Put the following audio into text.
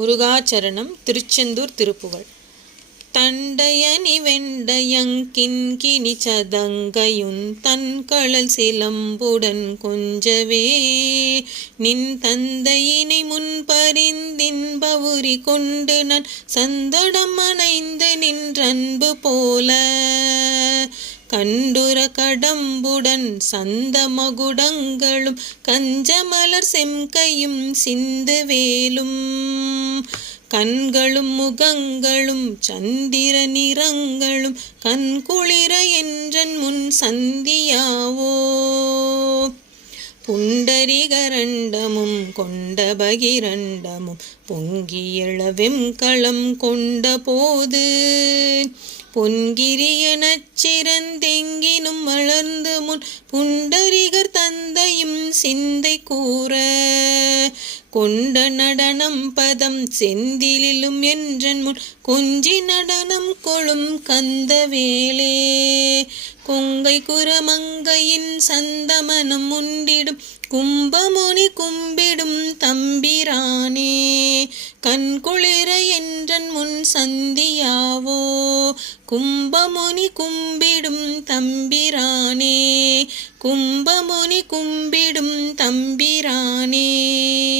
முருகாச்சரணம். திருச்செந்தூர் திருப்புகழ். தண்டயனி வெண்டயங்கின்கினி சதங்கையுன் தன்கழல் சிலம்புடன் கொஞ்சவே நின் தந்தையினை முன்பறிந்தின்பவுரி கொண்டு நான் சந்தடம் அணைந்து நின்றன்பு போல கண்டுர கடம்புடன் சந்த மகுடங்களும் கஞ்சமலர் செம்கையும் சிந்து வேலும் கண்களும் முகங்களும் சந்திர நிறங்களும் கண்குளிர என்றன் முன் சந்தியாவோ புண்டரிகரண்டமும் கொண்ட பகிரண்டமும் பொங்கியளவெம் களம் கொண்ட போது பொன்கிரியனச் சிறந்தெங்கினும் வளர்ந்து முன் புண்டரிகர் தந்தையும் சிந்தை கூற கொண்ட நடனம் பதம் செந்திலும் என்றன் முன் கொஞ்சி நடனம் கொளும் கந்தவேளே கொங்கை குரமங்கையின் சந்தமனம் உண்டிடும் கும்பமுனி கும்பிடும் தம்பிரானே கண்குளிர என்றன் முன் சந்தியாவோ கும்பமுனி கும்பிடும் தம்பிரானே கும்பமுனி கும்பிடும் தம்பிரானே.